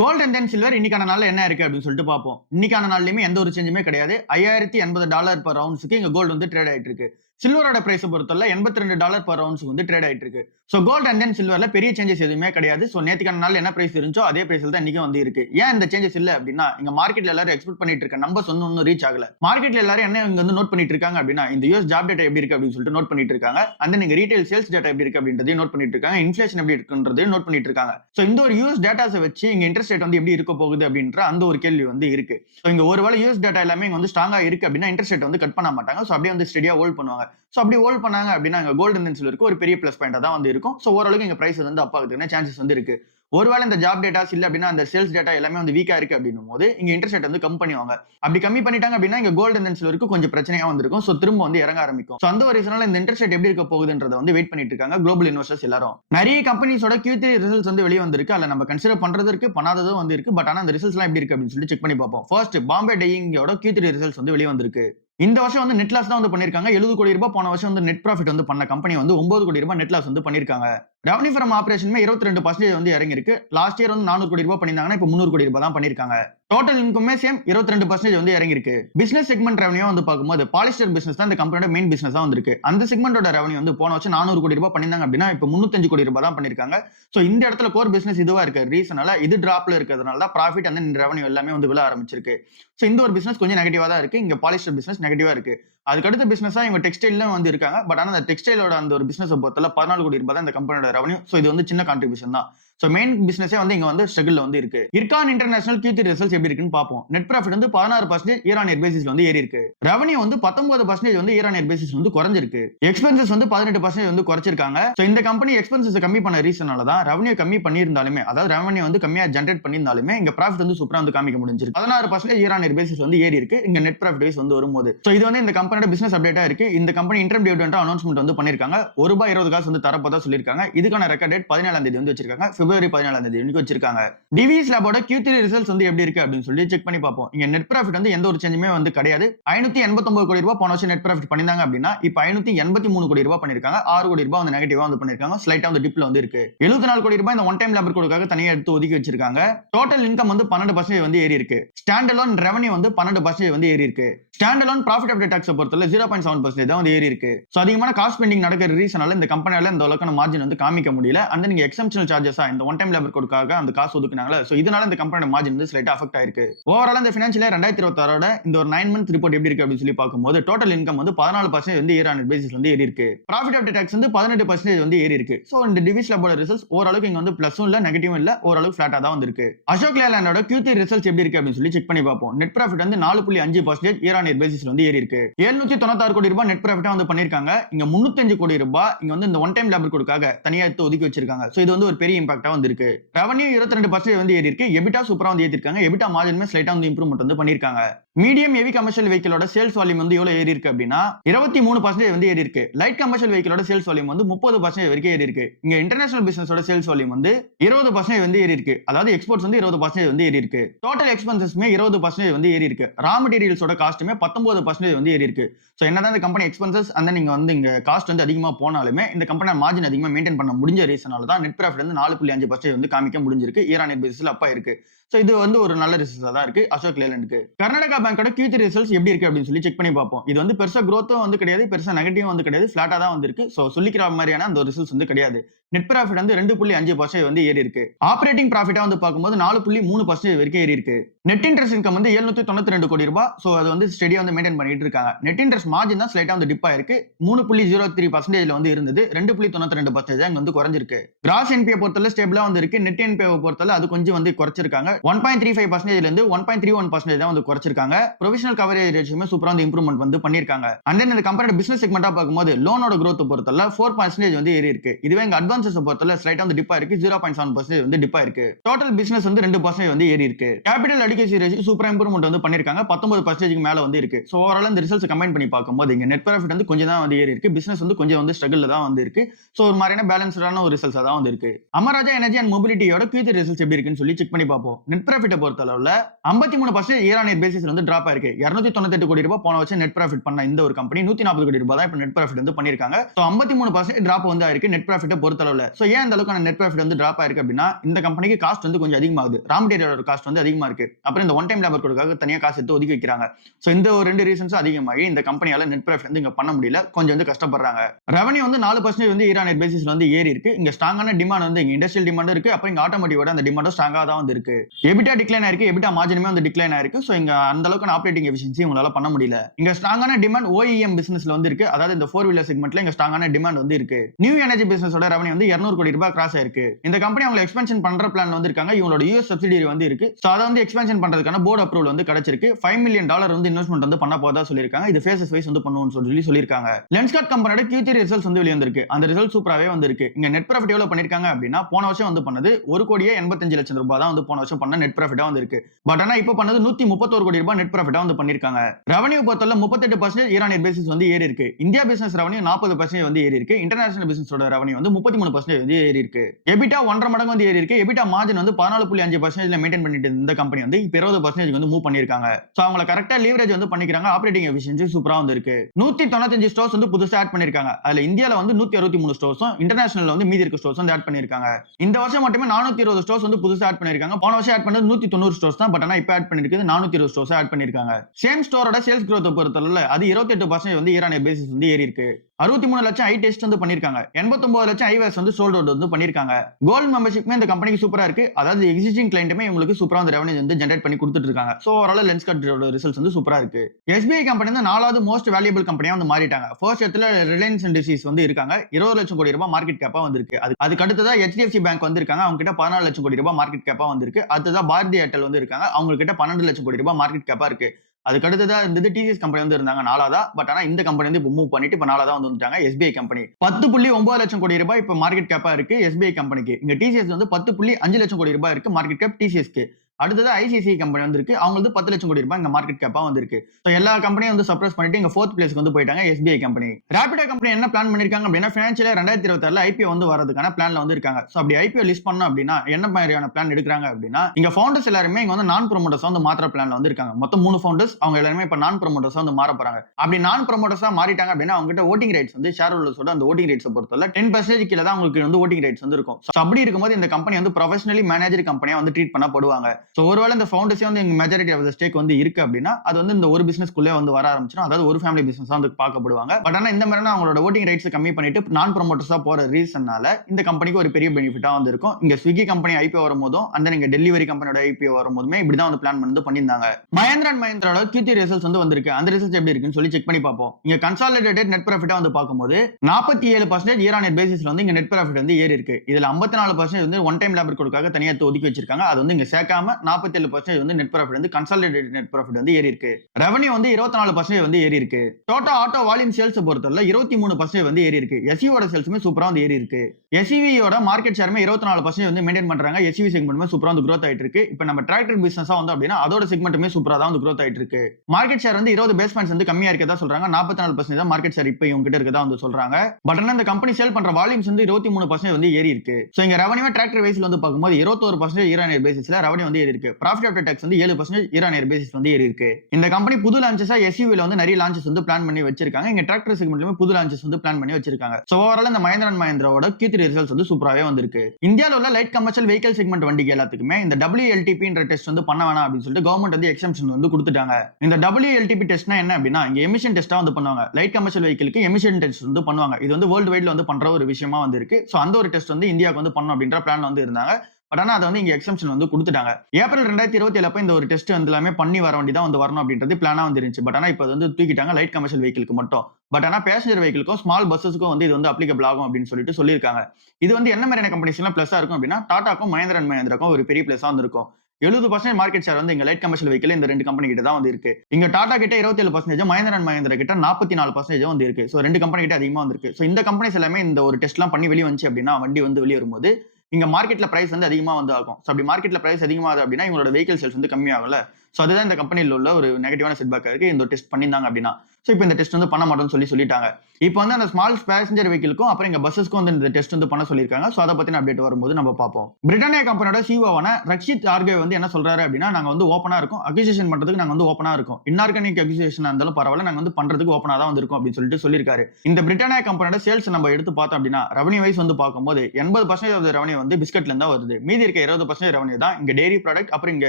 Gold and then silver இன்னைக்கான நாள்ல என்ன இருக்கு அப்படின்னு சொல்லிட்டு பார்ப்போம். இன்னைக்கான நாள்லயுமே எந்த ஒரு சேஞ்சுமே கிடையாது. $5080 பெர் அவுன்ஸ்க்கு இங்க கோல்ட் வந்து ட்ரேட் ஆயிட்டு இருக்கு. சில்வரோட பிரைஸ் பொறுத்தவரை $82 பெர் அவுன்ஸ் வந்து ட்ரேட் ஆயிட்டு இருக்கு. சோ கோல்ட் அண்ட் தென் சில்வர்ல பெரிய சேஞ்சஸ் எதுவுமே கிடையாது. சோ நேத்துக்கான நாள் என்ன பிரைஸ் இருந்துச்சோ அதே பிரைஸ்ல தான் இன்னைக்கு வந்து இருக்கு. ஏன் இந்த சேஞ்சஸ் இல்ல அப்படின்னா இங்க மார்க்கெட்ல எல்லாரும் எக்ஸ்பெக்ட் பண்ணிட்டு இருக்க நம்பர்ஸ் ஒன்னும் ரீச் ஆகல. மார்க்கெட்ல எல்லாரும் என்ன இங்க வந்து நோட் பண்ணிட்டு இருக்காங்க அப்படின்னா இந்த யூஎஸ் ஜாப் டேட்டா எப்படி இருக்கு அப்படின்னு சொல்லிட்டு நோட் பண்ணிட்டு இருக்காங்க. அண்ட் தென் இங்க ரீட்டைல் சேல்ஸ் டேட்டா எப்படி இருக்கு அப்படின்றதையும் நோட் பண்ணிட்டு இருக்காங்க. இன்ஃப்ளேஷன் எப்படி இருக்குன்றதையும் நோட் பண்ணிட்டு இருக்காங்க. சோ இந்த ஒரு யூஎஸ் டேட்டாஸை வச்சு இங்க இன்ட்ரெஸ்ட் ரேட் வந்து எப்படி இருக்க போகுது அப்படின்ற அந்த ஒரு கேள்வி வந்து இருக்கு. சோ இங்க ஒருவேளை யூஎஸ் டேட்டா எல்லாமே இங்க வந்து ஸ்ட்ராங்கா இருக்கு அப்படின்னா இன்ட்ரெஸ்ட் ரேட் வந்து கட் பண்ண மாட்டாங்க. சோ அப்படியே வந்து ஸ்டெடியா ஹோல்ட் பண்ணுவாங்க. சோ அப்படி ஹோல்ட் பண்ணாங்க அப்படின்னா கோல்ட் அண்ட் சில்வருக்கு ஒரு பெரிய பிளஸ் பாயிண்டா தான் வந்து இருக்கும். சோ ஓரளவுக்கு இங்க பிரைஸ் வந்து அப் ஆகுதுன்னா சான்சஸ் வந்து இருக்கு. ஒருவேளை இந்த ஜாப் டேட்டாஸ் இல்ல அப்படின்னா அந்த சேல்ஸ் டேட்டா எல்லாமே வந்து வீக்கா இருக்கு அப்படின்னும் போது இங்க இன்ட்ரெஸ்ட் ரேட் வந்து கம்மி பண்ணுவாங்க. அப்படி கம்மி பண்ணிட்டாங்க அப்படின்னா இங்க கோல்ட் அண்ட் சில்வருக்கு கொஞ்சம் பிரச்சனையா வந்திருக்கும். சோ திரும்ப வந்து இறங்க ஆரம்பிக்கும். சோ அந்த ஒரு ரீசனால இந்த இன்ட்ரெஸ்ட் ரேட் எப்படி இருக்க போகுதுன்றத வந்து வெயிட் பண்ணிட்டு இருக்காங்க குளோபல் இன்வெஸ்டர்ஸ் எல்லாரும். நிறைய கம்பெனிஸோட Q3 ரிசல்ட்ஸ் வந்து வெளிய வந்திருக்கு. அதுல நம்ம கன்சிடர் பண்றதுக்கு பண்ணாததும் வந்து இருக்கு. பட் ஆனா அந்த ரிசல்ட்ஸ் எல்லாம் எப்படி இருக்கு அப்படின்னு சொல்லி செக் பண்ணி பார்ப்போம். ஃபர்ஸ்ட் பாம்பே டையிங்கோட Q3 ரிசல்ட்ஸ் வந்து வெளிய வந்திருக்கு. இந்த வருஷம் வந்து நெட் லாஸ் தான் வந்து பண்ணிருக்காங்க. 70 கோடி ரூபாய் போன வருஷம் வந்து நெட் ப்ராஃபிட் வந்து பண்ண கம்பெனி வந்து 9 கோடி ரூபாய் நெட் லாஸ் வந்து பண்ணிருக்காங்க. ரெவன்யூ ஃப்ரம் ஆபரேஷனுமே 22% வந்து இறங்கி இருக்கு. லாஸ்ட் இயர் வந்து 400 கோடி ரூபாய் பண்ணிருந்தாங்கன்னா இப்ப 300 கோடி ரூபாய் தான் பண்ணிருக்காங்க. டோட்டல் இன்கமே சேம் 22% வந்து இறங்கி இருக்கு. பிசினஸ் செக்மெண்ட் ரெவன்யூ வந்து பார்க்கும்போது பாலிஸ்டர் பிசினஸ் தான் இந்த கம்பெனியோட மெயின் பிசினஸ் தான் வந்திருக்கு. அந்த செக்மெண்டோட ரெவன்யூ வந்து போன வருஷம் 400 கோடி ரூபாய் பண்ணிருந்தாங்க அப்படின்னா இப்ப 305 கோடி ரூபாய் தான் பண்ணிருக்காங்க. சோ இந்த இடத்துல கோர் பிசினஸ் இதுவா இருக்கு ரீசனால இது டிராப்ல இருக்கிறதுனால தான் ப்ராஃபிட் அந்த ரெவன்யூ எல்லாமே வந்து விழ ஆரம்பிச்சிருக்கு. சோ இந்த ஒரு பிசினஸ் கொஞ்சம் நெகட்டிவா தான் இருக்கு. இங்க பாலிஸ்டர் பிசினஸ் நெகட்டிவா இருக்கு. அதுக்கு அடுத்த பிசினஸா இவங்க டெக்ஸ்டைல்ல வந்து இருக்காங்க. பட் ஆனா அந்த டெக்ஸ்டைலோட அந்த ஒரு பிசினஸ் பொறுத்தல 14 கோடி ரூபாய் தான் இந்த கம்பெனியோட ரெவன்யூ. சோ இது வந்து சின்ன கான்ட்ரிபியூஷன் தான். சோ மெயின் பிசினஸே வந்து இங்க வந்து ஸ்ட்ரகிள்ல வந்து இருக்கு. இர்கான் இன்டர்நேஷனல் Q3 ரிசல்ட்ஸ் எப்படி இருக்குன்னு பாப்போம். நெட் ப்ராஃபிட் வந்து 16% இயர் ஆன் இயர் பேசிஸ்ல வந்து ஏறி இருக்கு. ரெவன்யூ வந்து 19% வந்து இயர் ஆன் இயர் பேசிஸ் வந்து குறைஞ்சிருக்கு. எக்ஸ்பென்சஸ் வந்து 18% வந்து குறைச்சிருக்காங்க. சோ இந்த கம்பெனி எக்ஸ்பென்சஸ் கம்மி பண்ண ரீசனால தான் ரெவன்யூ கம்மி பண்ணியிருந்தாலுமே அதாவது ரெவன்யூ வந்து கம்மியா ஜெனரேட் பண்ணியிருந்தாலுமே இங்க ப்ராஃபிட் வந்து சூப்பரா வந்து காமிக்க முடிஞ்சிருக்கு. 16% இயர் ஆன் இயர் பேசிஸ் வந்து ஏறி இருக்கு. இங்க நெட் ப்ராஃபிட் வைஸ் வந்து வரும்போது சோ இது வந்து இந்த கம்பெனியோட பிசினஸ் அப்டேட்டா இருக்கு. இந்த கம்பெனி இன்டர்ம் டிவிடெண்ட் அனௌன்ஸ்மென்ட் வந்து பண்ணிருக்காங்க. ₹1.20 வந்து தரப்போதா சொல்லிருக்காங்க. இதுக்கான ரெக்கார்ட் டேட் 17ஆம் தேதி வந்து வச்சிருக்காங்க. பிப்ரவரி 17ஆம் தேதி வச்சிருக்காங்க. டிவிஎஸ் லேபோட Q3 ரிசல்ட்ஸ் வந்து எப்படி இருக்கு அப்படின்னு சொல்லி செக் பண்ணி பார்ப்போம். இங்க நெட் ப்ராஃபிட் வந்து எந்த ஒரு சேஞ்சுமே வந்து கிடையாது. 589 கோடி ரூபாய் போன வருஷம் நெட் ப்ராஃபிட் பண்ணிருந்தாங்க அப்படின்னா இப்ப 583 கோடி ரூபாய் பண்ணிருக்காங்க. 6 கோடி ரூபாய் வந்து நெகட்டிவா வந்து பண்ணிருக்காங்க. ஸ்லைட்டா வந்து டிப்ல வந்து இருக்கு. 74 கோடி ரூபாய் இந்த ஒன் டைம் லேபர் கோடுக்காக தனியா எடுத்து ஒதுக்கி வச்சிருக்காங்க. டோட்டல் இன்கம் வந்து 12% வந்து ஏறி இருக்கு. ஸ்டாண்ட் அலோன் ரெவன்யூ வந்து 12% வந்து ஏறி இருக்கு. Stand alone profit after tax பொறுத்தவரை 0.7% தான் வந்து ஏறி இருக்கு. சோ அதிகமான காஸ்ட் ஸ்பெண்டிங் நடக்கிற ரீசனால இந்த கம்பெனியால இந்த அளவுக்கான மார்ஜின் வந்து காமிக்க முடியல. அந்த நீங்க எக்ஸம்ஷனல் சார்ஜஸா இந்த ஒன் டைம் லேபர் கோடுக்காக அந்த காசு ஒதுக்குனாங்களா சோ இதனால இந்த கம்பெனியோட மார்ஜின் வந்து ஸ்லைட்டா அஃபெக்ட் ஆயிருக்கு. ஓவரால் இந்த ஃபினான்ஷியல் இயர் 2026 இந்த ஒரு 9 மந்த் ரிப்போர்ட் எப்படி இருக்கு அப்படின்னு சொல்லி பார்க்கும்போது டோட்டல் இன்கம் வந்து 14% வந்து இயர் ஆன் பேசிஸ் வந்து ஏறி இருக்கு. ப்ராஃபிட் ஆஃப்டர் டாக்ஸ் வந்து 18% வந்து ஏறி இருக்கு. சோ இந்த டிவிஸ் லேபோட ரிசல்ட்ஸ் ஓரளவுக்கு இங்க வந்து பிளஸும் இல்ல நெகட்டிவும் இல்ல ஓரளவுக்கு ஃபிளாட்டா தான் வந்திருக்கு. அசோக் லேலண்டோட Q3 ரிசல்ட்ஸ் எப்படி இருக்கு அப்படின்னு சொல்லி செக் பண்ணி பார்ப்போம். நெட் ப்ராஃபிட் வந்து 4.5% இயர் ஆன் இயர் பேசிஸ்ல வந்து ஏறி இருக்கு. 796 கோடி ரூபாய் நெட் ப்ராஃபிட்டா வந்து பண்ணிருக்காங்க. இங்க 305 கோடி ரூபாய் இங்க வந்து இந்த ஒன் டைம் லேபர் கோடுக்காக தனியா எடுத்து ஒதுக்கி வச்சிருக்காங்க. சோ இது வந்து ஒரு பெரிய இம்பாக்டா வந்து இருக்கு. ரெவன்யூ 22% வந்து ஏறி இருக்கு. எபிட்டா சூப்பரா வந்து ஏத்திருக்காங்க. எபிட்டா மார்ஜினுமே ஸ்லைட்டா வந்து இம்ப்ரூவ்மென்ட் வந்து பண்ணிருக்காங்க. மீடியம் ஹெவி கமர்ஷியல் வெஹிக்கிளோட சேல்ஸ் வால்யூம் வந்து எவ்வளவு ஏறி இருக்கு அப்படின்னா 23% வந்து ஏறி இருக்கு. லைட் கமர்ஷியல் வெஹிக்கிளோட சேல்ஸ் வால்யூம் வந்து 30% வரைக்கும் ஏறி இருக்கு. இங்க இன்டர்நேஷனல் பிசினஸோட சேல்ஸ் வால்யூம் வந்து 20% வந்து ஏறி இருக்கு. அதாவது எக்ஸ்போர்ட்ஸ் வந்து 20% வந்து ஏறி இருக்கு. டோட்டல் எக்ஸ்பென்சஸ்மே 20% வந்து ஏறி இருக்கு. ரா மெட்டீரியல்ஸோட காஸ்ட்டுமே 19% வந்து ஏறி இருக்கு. சோ என்னதான் இந்த கம்பெனி எக்ஸ்பென்சஸ் அந்த நீங்க வந்து இங்க காஸ்ட் வந்து அதிகமா போனாலுமே இந்த கம்பெனி மார்ஜின் அதிகமா மெயின்டைன் பண்ண முடிஞ்ச ரீசனால தான் நெட் ப்ராஃபிட் வந்து 4.5% வந்து காமிக்க முடிஞ்சிருக்கு. இயர் ஆன் இயர் பேசிஸ்ல அப்பா இருக்கு. சோ இது வந்து ஒரு நல்ல ரிசல்ட்ஸா தான் இருக்கு அசோக் லேலண்டுக்கு. கர்நாடகா பேங்கோட Q3 ரிசல்ட்ஸ் எப்படி இருக்கு அப்படின்னு சொல்லி செக் பண்ணி பார்ப்போம். இது வந்து பெருசா growth-உம் வந்து கிடையாது, பெருசா நெகட்டிவும் வந்து கிடையாது, ஃபிளாட்டா தான் வந்திருக்கு. சோ சொல்லிக்கிற மாதிரியான அந்த ரிசல்ட்ஸ் வந்து கிடையாது. நெட் ப்ராஃபிட் வந்து 2.5% வந்து ஏறி இருக்கு. ஆப்பரேட்டிங் ப்ராஃபிட்டா வந்து பார்க்கும்போது 4.3% வரைக்கும் ஏறி இருக்கு. நெட் இன்ட்ரெஸ்ட் இன்கம் வந்து 792 கோடி ரூபாய். சோ அது வந்து ஸ்டெடியா வந்து மெயின்டைன் பண்ணிட்டு இருக்காங்க. நெட் இன்ட்ரெஸ்ட் மார்ஜின் தான் ஸ்லைட்டா வந்து டிப் ஆயிருக்கு. 3.03%ல வந்து இருந்தது 2.92% இங்க வந்து குறைஞ்சிருக்கு. கிராஸ் என்பிஏ பொறுத்தவரை ஸ்டேபிளா வந்து இருக்கு. நெட் என்பிஏ பொறுத்தவரை அது கொஞ்சம் வந்து குறைச்சிருக்காங்க. 1.35%ல இருந்து 1.31% தான் வந்து குறைச்சிருக்காங்க. ப்ரொவிஷனல் கவரேஜ் ரேஷியோமே சூப்பரா வந்து இம்ப்ரூவ்மென்ட் வந்து பண்ணிருக்காங்க. அண்ட் தென் இந்த கம்பெனியோட பிசினஸ் செக்மெண்டா பார்க்கும்போது லோனோட growth பொறுத்தவரை 4% வந்து ஏறி இருக்கு. இதுவே இங்க அட்வான்சஸ் பொறுத்தவரை ஸ்லைட்டா வந்து டிப் ஆயிருக்கு. 0.7% வந்து டிப் ஆயிருக்கு. டோட்டல் பிசினஸ் வந்து 2% வந்து ஏறி இருக்கு. கேபிட்டல் அடிகேசி ரேஷியோ சூப்பரா இம்ப்ரூவ்மென்ட் வந்து பண்ணிருக்காங்க. 19%க்கு மேல வந்து இருக்கு. சோ ஓவரால் இந்த ரிசல்ட்ஸ் கம்பைன் பண்ணி பார்க்கும்போது இங்க நெட் ப்ராஃபிட் வந்து கொஞ்சம் தான் வந்து ஏறி இருக்கு. பிசினஸ் வந்து கொஞ்சம் வந்து ஸ்ட்ரகிள்ல தான் வந்து இருக்கு. சோ ஒரு மாதிரியான பேலன்ஸ்டான ஒரு ரிசல்ட்ஸா தான் வந்து இருக்கு. அமராஜா எனர்ஜி அண்ட் மொபிலிட்டியோட Q3 ரிசல்ட்ஸ் எப்படி இருக்குன்னு சொல்லி செக் பண்ணி பார்ப்போம். நெட் ப்ராஃபிட்டை பொறுத்தளவுல 53% இயர் ஆன் இயர் பேசிஸ்ல வந்து டிராப் ஆயிருக்கு. 298 கோடி ரூபாய் போன வருஷம் நெட் ப்ராஃபிட் பண்ண இந்த ஒரு கம்பெனி 140 கோடி ரூபாய் தான் இப்ப நெட் ப்ராஃபிட் வந்து பண்ணிருக்காங்க. சோ 53% டிராப் வந்து ஆயிருக்கு நெட் ப்ராஃபிட்டை பொறுத்தளவுல. சோ ஏன் அந்த அளவுக்கு நெட் ப்ராஃபிட் வந்து டிராப் ஆயிருக்கு அப்படின்னா இந்த கம்பெனிக்கு காஸ்ட் வந்து கொஞ்சம் அதிகமாகுது. ரா மெட்டீரியலோட காஸ்ட் வந்து அதிகமா இருக்கு. அப்புறம் இந்த ஒன் டைம் லேபர் கொடுக்காக தனியா காசு எடுத்து ஒதுக்கி வைக்கிறாங்க. சோ இந்த ஒரு ரெண்டு ரீசன்ஸ் அதிகமாகி இந்த கம்பெனியால நெட் ப்ராஃபிட் வந்து இங்க பண்ண முடியல. கொஞ்சம் வந்து கஷ்டப்படுறாங்க. ரெவன்யூ வந்து 4% வந்து இயர் ஆன் இயர் பேசிஸ்ல வந்து ஏறி இருக்கு. இங்க ஸ்ட்ராங்கான டிமாண்ட் வந்து இங்க இண்டஸ்ட்ரியல் டிமாண்ட் இருக்கு. அப்புறம் இங்க ஆட்டோமோட்டிவோட அந்த டிமாண்டும் ஸ்ட்ராங்கா தான் வந்து இருக்கு. எபிட்டா டிக்ளைன் ஆயிருக்கு. எபிட்டா மார்ஜினுமே வந்து டிக்ளைன் ஆயிருக்கு. சோ இங்க அந்த அளவுக்கு ஆப்பரேட்டிங் எஃபிஷியன்சி உங்களால பண்ண முடியல. இங்க ஸ்ட்ராங்கான டிமாண்ட் OEM பிசினஸ்ல வந்து இருக்கு. அதாவது இந்த 4 வீலர் செக்மெண்ட்ல இங்க ஸ்ட்ராங்கான டிமாண்ட் வந்து இருக்கு. நியூ எனர்ஜி பிசினஸோட ரெவன்யூ வந்து 200 கோடி ரூபாய் கிராஸ் ஆயிருக்கு. இந்த கம்பெனி அவங்க எக்ஸ்பென்ஷன் பண்ற பிளான் வந்து இருக்காங்க. இவங்களோட US சப்சிடியரி வந்து இருக்கு. சோ அத வந்து எக்ஸ்பென்ஷன் பண்றதுக்கான போர்டு அப்ரூவல் வந்து கிடைச்சிருக்கு. $5 மில்லியன் வந்து இன்வெஸ்ட்மென்ட் வந்து பண்ண போறதா சொல்லிருக்காங்க. இது ஃபேசஸ் வைஸ் வந்து பண்ணுவோம்னு சொல்லிருக்காங்க. லென்ஸ்கார்ட் கம்பெனியோட Q3 ரிசல்ட்ஸ் வந்து வெளிய வந்திருக்கு. அந்த ரிசல்ட் சூப்பராவே வந்திருக்கு. இங்க நெட் ப்ராஃபிட் எவ்வளவு பண்ணிருக்காங்க அப்படின்னா போன வருஷம் வந்து பண்ணது 1,85 லட்சம் ரூபாய் தான் வந்து போன வருஷம் பண்ண நெட் ப்ராஃபிட்டா வந்து இருக்கு. பட் ஆனா இப்போ பண்ணது 131 கோடி ரூபாய் நெட் ப்ராஃபிட்டா வந்து பண்ணிருக்காங்க. ரெவன்யூ பொறுத்தவரை 38% இயர் ஆன் இயர் பேசிஸ் வந்து ஏறி இருக்கு. இந்தியா பிசினஸ் ரெவன்யூ 40% வந்து ஏறி இருக்கு. இன்டர்நேஷனல் பிசினஸோட ரெவன்யூ வந்து 33% வந்து ஏறி இருக்கு. எபிட்டா 1.5 மடங்கு வந்து ஏறி இருக்கு. எபிட்டா மார்ஜின் வந்து 14.5% மெயின்டைன் பண்ணிட்டு இந்த கம்பெனி வந்து இப்போ 20% வந்து மூவ் பண்ணிருக்காங்க. சோ அவங்கள கரெக்ட்டா லீவரேஜ் வந்து பண்ணிக்கிறாங்க. ஆப்பரேட்டிங் எஃபிஷியன்சி சூப்பரா வந்து இருக்கு. 195 ஸ்டோர்ஸ் வந்து புதுசா ஆட் பண்ணிருக்காங்க. அதுல இந்தியால வந்து 163 ஸ்டோர்ஸும் இன்டர்நேஷனல்ல வந்து மீதி இருக்க ஸ்டோர்ஸ் வந்து ஆட் பண்ணிருக்காங்க. இந்த வருஷம் மட்டுமே 420 ஸ்டோர்ஸ் வந்து புதுசா ஆட் பண்ணிருக்காங்க. போன வருஷம் ஆட் பண்ணது 190 ஸ்டோர்ஸ் தான். பட் ஆனா இப்போ ஆட் பண்ணிருக்கிறது 420 ஸ்டோர்ஸ் ஆட் பண்ணிருக்காங்க. சேம் ஸ்டோரோட சேல்ஸ் growth பொறுத்தவரை அது 28% வந்து இயர் ஆன் இயர் பேசிஸ் வந்து ஏறி இருக்கு. 63 லட்சம் ஐ டெஸ்ட் வந்து பண்ணிருக்காங்க. 89 லட்சம் ஐவேஸ் வந்து சோல்ட் அவுட் வந்து பண்ணிருக்காங்க. கோல்ட் மெம்பர்ஷிப்மே இந்த கம்பெனிக்கு சூப்பரா இருக்கு. அதாவது எக்ஸிஸ்டிங் கிளையண்ட்டுமே உங்களுக்கு சூப்பரா அந்த ரெவன்யூ வந்து ஜெனரேட் பண்ணி கொடுத்துட்டு இருக்காங்க. சோ ஓவரால் லென்ஸ்கார்ட் ரிசல்ட்ஸ் வந்து சூப்பரா இருக்கு. SBI கம்பெனி வந்து 4வது மோஸ்ட் வேல்யூபிள் கம்பெனியா வந்து மாறிட்டாங்க. ஃபர்ஸ்ட் இடத்துல ரிலையன்ஸ் இண்டஸ்ட்ரீஸ் வந்து இருக்காங்க. 20 லட்சம் கோடி ரூபாய் மார்க்கெட் கேப்பா வந்திருக்கு. அதுக்கு அடுத்ததா HDFC பேங்க் வந்து இருக்காங்க. அவங்க கிட்ட 14 லட்சம் கோடி ரூபாய் மார்க்கெட் கேப்பா வந்திருக்கு. அடுத்ததா பாரதி ஏர்டெல் வந்து இருக்காங்க. அவங்க கிட்ட 12 லட்சம் கோடி ரூபாய் மார்க்கெட் கேப்பா இருக்கு. அதுக்கு அடுத்ததா இருந்தது TCS கம்பெனி வந்து இருந்தாங்க 4ஆவதா. பட் ஆனா இந்த கம்பெனி வந்து இப்போ மூவ் பண்ணிட்டு இப்போ 4ஆவதா வந்து வந்துட்டாங்க. SBI கம்பெனி 10.9 லட்சம் கோடி ரூபாய் இப்போ மார்க்கெட் கேப்பா இருக்கு SBI கம்பெனிக்கு. இங்க TCS வந்து 10.5 லட்சம் கோடி ரூபாய் இருக்கு மார்க்கெட் கேப் TCSக்கு. அடுத்தது ICICI கம்பெனி வந்திருக்கு. அவங்களுக்கு 10 லட்சம் கோடி ரூபாய் இங்க மார்க்கெட் கேப்பா வந்திருக்கு. சோ எல்லா கம்பெனியும் வந்து சப்ரஸ் பண்ணிட்டு இங்க 4th பிளேஸ்க்கு வந்து போயிட்டாங்க SBI கம்பெனி. ரேபிடோ கம்பெனி என்ன பிளான் பண்ணிருக்காங்க அப்படின்னா ஃபினான்ஷியல் 2026ல IPO வந்து வரதுக்கான பிளான்ல வந்து இருக்காங்க. சோ அப்படி IPO லிஸ்ட் பண்ணனும் அப்படின்னா என்ன மாதிரியான பிளான் எடுக்கறாங்க அப்படின்னா இங்க ஃபவுண்டர்ஸ் எல்லாரும் இங்க வந்து நான் ப்ரோமோட்டர்ஸ் வந்து மாத்திர பிளான்ல வந்து இருக்காங்க. மொத்தம் 3 ஃபவுண்டர்ஸ் அவங்க எல்லாரும் இப்ப நான் ப்ரோமோட்டர்ஸ் வந்து மாற போறாங்க. அப்படி நான் ப்ரோமோட்டர்ஸா மாறிட்டாங்க அப்படின்னா அவங்க கிட்ட வோட்டிங் ரைட்ஸ் வந்து ஷேர் ஹோல்டர்ஸோட அந்த வோட்டிங் ரைட்ஸ் பொறுத்தவரை 10% கீழ தான் உங்களுக்கு வந்து வோட்டிங் ரைட்ஸ் வந்து இருக்கும். சோ அப்படி இருக்கும்போது இந்த கம்பெனி வந்து ப்ரொஃபஷனலி மேனேஜர் கம்பெனியா வந்து ட்ரீட் பண்ணப்படுவாங்க. சோ ஒருவேளை இந்த ஃபவுண்டர்ஸ் வந்து மெஜாரிட்டி ஆஃப் தி ஸ்டேக் வந்து இருக்கு அப்படின்னா அது வந்து இந்த ஒரு பிசினஸ் குள்ளே வந்து வர ஆரம்பிச்சிடும். அதாவது ஒரு ஃபேமிலி பிசினஸ் வந்து பார்க்கப்படுவாங்க. பட் ஆனா இந்த மாதிரி அவங்களோட வோட்டிங் ரைட்ஸ் கம்மி பண்ணிட்டு நான் ப்ரோமோட்டர்ஸா போற ரீசன்னால இந்த கம்பெனிக்கு ஒரு பெரிய பெனிஃபிட்டா வந்து இருக்கும். இங்க ஸ்விக்கி கம்பெனி IPO வரும்போதும் அந்த இங்க டெலிவரி கம்பெனியோட IPO வரும்போதுமே இப்படிதான் வந்து பிளான் பண்ணி பண்ணியிருந்தாங்க. மஹேந்திரா அண்ட் மஹேந்திராவோட Q3 ரிசல்ட்ஸ் வந்து வந்திருக்கு. அந்த ரிசல்ட்ஸ் எப்படி இருக்குன்னு சொல்லி செக் பண்ணி பார்ப்போம். இங்க கன்சாலிடேட்டட் நெட் ப்ராஃபிட்டா வந்து பார்க்கும்போது 47% இயர் ஆன் இயர் பேசிஸ்ல வந்து இங்க நெட் ப்ராஃபிட் வந்து ஏறி இருக்கு. இதுல 54% வந்து ஒன் டைம் லேபர் கொடுக்காக தனியா ஒதுக்கி வச்சிருக்காங்க. அது வந்து இங்க சேர்க்காம 47% வந்து நெட் ப்ராஃபிட் வந்து கன்சாலிடேட்டட் நெட் ப்ராஃபிட் வந்து ஏறி இருக்கு. ரெவன்யூ வந்து 24% வந்து ஏறி இருக்கு. டோட்டல் ஆட்டோ வால்யூம் சேல்ஸ் பொறுத்தவரை 23% வந்து ஏறி இருக்கு. SUV சேல்ஸுமே சூப்பரா வந்து ஏறி இருக்கு. SUV யோட மார்க்கெட் ஷேருமே 24% வந்து மெயின்டைன் பண்றாங்க. SUV செக்மெண்ட்மே சூப்பரா வந்து growth ஆயிட்டு இருக்கு. இப்போ நம்ம டிராக்டர் பிசினஸா வந்து அப்படின்னா அதோட செக்மெண்ட்டுமே சூப்பரா தான் வந்து growth ஆயிட்டு இருக்கு. மார்க்கெட் ஷேர் வந்து 20 பேஸ் பாயிண்ட்ஸ் வந்து கம்மியா இருக்கதா சொல்றாங்க. 44% தான் மார்க்கெட் ஷேர் இப்போ இவங்க கிட்ட இருக்கதா வந்து சொல்றாங்க. பட் ஆனா இந்த கம்பெனி சேல் பண்ற வால்யூம்ஸ் வந்து 23% வந்து ஏறி இருக்கு. சோ இங்க ரெவன்யூ டிராக்டர் வைஸ்ல வந்து பார்க்கும்போது 21% இயர் ஆன் இயர் பேசிஸ்ல ரெவன்யூ வந்து ஏறி இருக்கு. ப்ராஃபிட் ஆஃப்டர் டாக்ஸ் வந்து 7% இயர் ஆன் இயர் பேசிஸ் வந்து ஏறி இருக்கு. இந்த கம்பெனி புது லான்ச்சஸா SUV ல வந்து நிறைய லான்ச்சஸ் வந்து பிளான் பண்ணி வச்சிருக்காங்க. இங்க டிராக்டர் செக்மெண்ட்லயுமே புது லான்ச்சஸ் வந்து பிளான் பண்ணி வச்சிருக்காங்க. சோ ஓவரால் இந்த மஹேந்திரா அண்ட் மஹேந்திராவோட Q3 ரிசல்ட்ஸ் வந்து சூப்பராவே வந்திருக்கு. இந்தியால உள்ள லைட் கமர்ஷியல் வெஹிக்கிள் செக்மெண்ட் வண்டிக்கு எல்லாத்துக்குமே இந்த WLTP என்ற டெஸ்ட் வந்து பண்ண வேணாம் அப்படின்னு சொல்லிட்டு கவர்மெண்ட் வந்து எக்ஸம்ஷன் வந்து கொடுத்துட்டாங்க. இந்த WLTP டெஸ்ட்னா என்ன அப்படின்னா இங்க எமிஷன் டெஸ்டா வந்து பண்ணுவாங்க. லைட் கமர்ஷியல் வெஹிக்கிளுக்கு எமிஷன் டெஸ்ட் வந்து பண்ணுவாங்க. இது வந்து வேர்ல்டு வைட்ல வந்து பண்ற ஒரு விஷயமா வந்து இருக்கு. சோ அந்த ஒரு டெஸ்ட் வந்து இந்தியாவுக்கு வந்து பண்ணணும் அப்படின்ற பிளான் வந்து இருந்தாங்க. பட் ஆனா அதை வந்து இங்க எக்ஸம்ஷன் வந்து கொடுத்துட்டாங்க. ஏப்ரல் 2027 அப்ப இந்த ஒரு டெஸ்ட் வந்து எல்லாமே பண்ணி வர வேண்டியதான் வந்து வரணும் அப்படின்றது பிளானா வந்து இருந்துச்சு. பட் ஆனா இப்போ வந்து தூக்கிட்டாங்க லைட் கமர்ஷியல் வெஹிக்கிளுக்கு மட்டும். பட் ஆனா பேசஞ்சர் வெஹிக்கிளுக்கும் ஸ்மால் பஸ்ஸஸ்க்கும் வந்து இது வந்து அப்ளிகபிள் ஆகும் அப்படின்னு சொல்லிட்டு சொல்லியிருக்காங்க. இது வந்து என்ன மாதிரியான கம்பெனிஸ் எல்லாம் பிளஸா இருக்கும் அப்படின்னா டாடாக்கும் மஹேந்திரா அண்ட் மஹேந்திராக்கும் ஒரு பெரிய பிளஸா வந்து இருக்கும். 70% மார்க்கெட் ஷேர் வந்து இங்க லைட் கமர்ஷியல் வெஹிக்கிள் இந்த ரெண்டு கம்பெனி கிட்ட தான் வந்து இருக்கு. இங்க டாடா கிட்ட 27%, மஹேந்திரா அண்ட் மஹேந்திரா கிட்ட 44% வந்து இருக்கு. சோ ரெண்டு கம்பெனி கிட்ட அதிகமா வந்து இருக்கு. சோ இந்த கம்பெனிஸ் எல்லாமே இந்த ஒரு டெஸ்ட் எல்லாம் பண்ணி வெளிய வந்துச்சு அப்படின்னா வண்டி வந்து வெளிய வரும்போது இங்க மார்க்கெட்ல பிரைஸ் வந்து அதிகமா வந்து ஆகும். சோ அப்படி மார்க்கெட்ல பிரைஸ் அதிகமாகுது அப்படின்னா இவங்களோட வெஹிக்கிள் சேல்ஸ் வந்து கம்மியாகும்ல. சோ அதுதான் இந்த கம்பெனில உள்ள ஒரு நெகட்டிவான செட்பேக்கா இருக்கு. இந்த டெஸ்ட் பண்ணிருந்தாங்க அப்படின்னா ஸோ இப்போ இந்த டெஸ்ட் வந்து பண்ண மாட்டோம்னு சொல்லிட்டாங்க. இப்போ வந்து அந்த ஸ்மால் பேசஞ்சர் வெஹிக்கிளுக்கும் அப்புறம் இங்க பஸ்ஸஸ்க்கும் வந்து இந்த டெஸ்ட் வந்து பண்ண சொல்லியிருக்காங்க. ஸோ அதை பத்தின அப்டேட் வரும்போது நம்ம பார்ப்போம். பிரிட்டானியா கம்பெனியோட சிஓவான ரக்ஷித் ஆர்கே வந்து என்ன சொல்றாரு அப்படின்னா, நாங்க வந்து ஓப்பனா இருக்கோம், அக்யூசியேஷன் பண்றதுக்கு நாங்க வந்து ஓப்பனா இருக்கோம், இன்ஆர்கானிக் அக்யூசியேஷன் இருந்தாலும் பரவாயில்ல, நாங்க வந்து பண்றதுக்கு ஓப்பனா தான் வந்து இருக்கோம் அப்படின்னு சொல்லிட்டு சொல்லியிருக்காரு. இந்த பிரிட்டானியா கம்பெனியோட சேல்ஸ் நம்ம எடுத்து பார்த்தோம் அப்படின்னா ரெவன்யூ வைஸ் வந்து பார்க்கும்போது 80% ஆஃப் ரெவன்யூ வந்து பிஸ்கட்ல இருந்தா வருது. மீதி இருக்க 20% ரெவன்யூ தான் இங்க டெய்ரி ப்ராடக்ட் அப்புறம் இங்க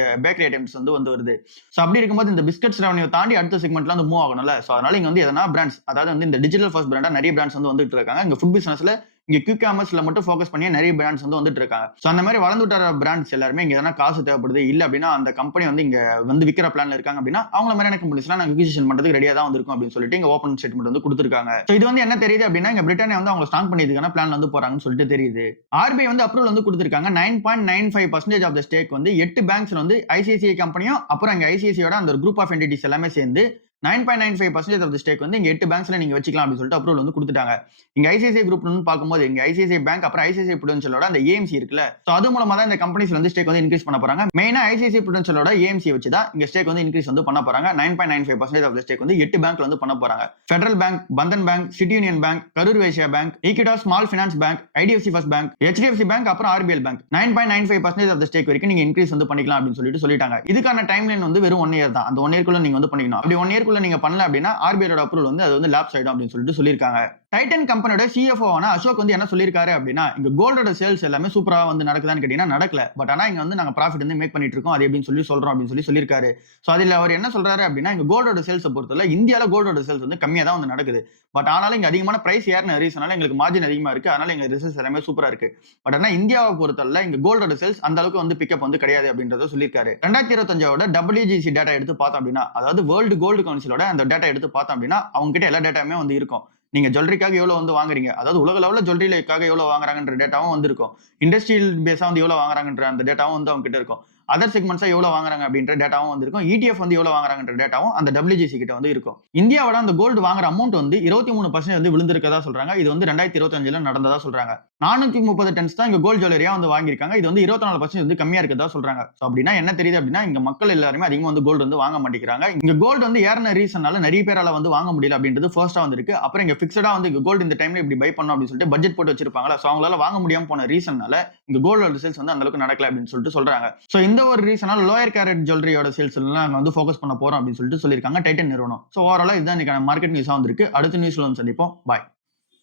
பேக்கரி ஐட்டம்ஸ் வந்து வருது. ஸோ அப்படி இருக்கும்போது இந்த பிஸ்கட்ஸ் ரெவன்யூ தாண்டி அடுத்த செக்மெண்ட்ல வந்து மூவ் ஆகணும்ல. ஸோ அதனால இங்க வந்து எதனா பிராண்ட்ஸ், அதாவது வந்து இந்த டிஜிட்டல் ஃபர்ஸ்ட் பிராண்டா நிறைய பிராண்ட்ஸ் வந்து வந்துட்டு இருக்காங்க. இங்க ஃபுட் பிசினஸ்ல இங்க குயிக் காமர்ஸ்ல மட்டும் ஃபோக்கஸ் பண்ணி நிறைய பிராண்ட்ஸ் வந்து வந்துட்டு இருக்காங்க. சோ அந்த மாதிரி வளர்ந்து வர பிராண்ட்ஸ் எல்லாருமே இங்க எதனா காசு தேவைப்படுது இல்ல அப்படின்னா அந்த கம்பெனி வந்து இங்க வந்து விக்கிற பிளான்ல இருக்காங்க அப்படின்னா அவங்கள மாதிரியான கம்பெனிஸ்லாம் நாங்க அக்விசிஷன் பண்றதுக்கு ரெடியா தான் வந்திருக்கோம் அப்படின்னு சொல்லிட்டு இங்க ஓப்பன் ஸ்டேட்மெண்ட் வந்து கொடுத்திருக்காங்க. சோ இது வந்து என்ன தெரியுது அப்படின்னா இங்க பிரிட்டானியா வந்து அவங்க ஸ்ட்ராங் பண்ணியதுக்கான பிளான்ல வந்து போறாங்கன்னு சொல்லிட்டு தெரியுது. ஆர்பிஐ வந்து அப்ரூவல் வந்து கொடுத்திருக்காங்க. 9.95% ஆஃப் த ஸ்டேக் வந்து 8 பேங்க்ஸ்ல வந்து ஐசிஐசிஐ கம்பெனியும் அப்புறம் இங்க ஐசிஐசியோட அந்த குரூப் ஆஃப் என்டிட்டிஸ் எல்லாமே சேர்ந்து 9.95% ஆஃப் தி ஸ்டேக் வந்து இங்க 8 பேங்க்ஸ்ல நீங்க வச்சுக்கலாம் அப்படின்னு சொல்லிட்டு அப்ரூவல் வந்து கொடுத்துட்டாங்க. இங்க ஐசிஐசிஐ குரூப் பார்க்கும்போது இங்க ஐசிஐசிஐ பேங்க் அப்புறம் ஐசிஐசிஐ புடென்ஷியலோட அந்த ஏஎம்சி இருக்குல்ல, சோ அது மூலமா தான் இந்த கம்பெனிஸ்ல வந்து ஸ்டேக் வந்து இன்க்ரீஸ் பண்ண போறாங்க. மெயினா ஐசிஐசிஐ புடென்ஷியலோட ஏஎம்சி வச்சு தான் இங்க ஸ்டேக் வந்து இன்க்ரீஸ் வந்து பண்ண போறாங்க. 9.95% ஆஃப் தி ஸ்டேக் வந்து 8 பேங்க்ல வந்து பண்ண போறாங்க. Federal Bank, Bandhan Bank, City Union Bank, Karur Vysya Bank, Equitas Small Finance Bank, IDFC First Bank, HDFC Bank அப்புறம் RBL Bank 9.95% of the stake வரைக்கும் நீங்க இன்க்ரீஸ் வந்து பண்ணிக்கலாம் அப்படின்னு சொல்லிட்டு சொல்லிட்டாங்க. இதுக்கான டைம் லைன் வந்து வெறும் 1 இயர் தான். அந்த 1 இயர்க்குள்ள நீங்க வந்து பண்ணிக்கணும். அப்படி 1 இயர்க்குள்ள நீங்க பண்ணல அப்படின்னா ஆர்பிஐயோட அப்ரூவல் வந்து அது வந்து லாப்ஸ் ஆயிடும் அப்படின்னு சொல்லிட்டு சொல்லியிருக்காங்க. டைட்டன் கம்பெனியோட சிஎஃப்ஓ ஆன அசோக் வந்து என்ன சொல்லியிருக்காரு அப்படின்னா இங்க கோல்டோட சேல்ஸ் எல்லாமே சூப்பரா வந்து நடக்குதான்னு கேட்டீங்கன்னா நடக்கல. பட் ஆனா இங்க வந்து நாங்க ப்ராஃபிட் வந்து மேக் பண்ணிட்டு இருக்கோம். அது எப்படின்னு சொல்லி சொல்றோம் அப்படின்னு சொல்லியிருக்காரு. சோ அதுல அவர் என்ன சொல்றாரு அப்படின்னா இங்க கோல்டோட சேல்ஸ் பொறுத்தவரை இந்தியால கோல்டோட சேல்ஸ் வந்து கம்மியா தான் வந்து நடக்குது. பட் ஆனாலும் இங்க அதிகமான பிரைஸ் ஏறின ரீசனால எங்களுக்கு மார்ஜின் அதிகமா இருக்கு. அதனால எங்க ரிசல்ட்ஸ் எல்லாமே சூப்பரா இருக்கு. பட் ஆனா இந்தியாவை பொறுத்தவரை இங்க கோல்டோட சேல்ஸ் அந்த அளவுக்கு வந்து பிக்கப் வந்து கிடையாது அப்படின்றத சொல்லியிருக்காரு. 2025ஓட WGC டேட்டா எடுத்து பார்த்தோம் அப்படின்னா அதாவது வேர்ல்டு கோல்டு கவுன்சிலோட அந்த டேட்டா எடுத்து பார்த்தோம் அப்படின்னா அவங்க கிட்ட எல்லா டேட்டாவுமே வந்து இருக்கும். நீங்க ஜுவல்லரிக்காக எவ்வளவு வந்து வாங்குறீங்க, அதாவது உலக லெவல்ல ஜுவல்லரிக்காக எவ்வளவு வாங்குறாங்கன்ற டேட்டாவும் வந்து இருக்கும். இண்டஸ்ட்ரியல் பேஸா வந்து எவ்வளவு வாங்குறாங்கன்ற அந்த டேட்டாவும் வந்து அவங்க கிட்ட இருக்கும். அதர் செக்மெண்ட்ஸா எவ்வளவு வாங்குறாங்க அப்படின்ற டேட்டாவும் வந்திருக்கும். ETF வந்து எவ்வளவு வாங்குறாங்கன்ற டேட்டாவும் அந்த WGC கிட்ட வந்து இருக்கும். இந்தியாவோட அந்த கோல்டு வாங்குற அமௌண்ட் வந்து 23% வந்து விழுந்திருக்கதா சொல்றாங்க. இது வந்து 2025ல நடந்ததா சொல்றாங்க. 430 டன்ஸ் தான் இங்க கோல்டு ஜுவல்லரியா வந்து வாங்கியிருக்காங்க. இது வந்து 24% வந்து கம்மியா இருக்கதா சொல்றாங்க. சோ அப்படின்னா என்ன தெரியுது அப்படின்னா இங்க மக்கள் எல்லாருமே அதிகமா வந்து கோல்டு வந்து வாங்க மாட்டேங்கிறாங்க. இங்க கோல்டு வந்து ஏறின ரீசனால நிறைய பேரால வந்து வாங்க முடியல அப்படின்றது ஃபர்ஸ்டா வந்திருக்கு. அப்புறம் இங்க ஃபிக்ஸடா வந்து கோல்டு இந்த டைம்ல இப்படி பை பண்ணணும் அப்படின்னு சொல்லிட்டு பட்ஜெட் போட்டு வச்சிருப்பாங்களா, சோ அவங்களால வாங்க முடியாம போன ரீசனால இங்க கோல்டோட சேல்ஸ் வந்து அந்த அளவுக்கு நடக்கல அப்படின்னு சொல்லிட்டு சொல்றாங்க. சோ இந்த ஒரு ரீசனால லோயர் கேரட் ஜுவல்லரியோட சேல்ஸ் எல்லாம் நாங்க வந்து ஃபோக்கஸ் பண்ண போறோம் அப்படின்னு சொல்லிட்டு சொல்லியிருக்காங்க டைட்டன் நிறுவனம். சோ ஓவராலா இதுதான் இன்னைக்கான மார்க்கெட் நியூஸா வந்திருக்கு. அடுத்த நியூஸ்ல வந்து சந்திப்போம். பாய்.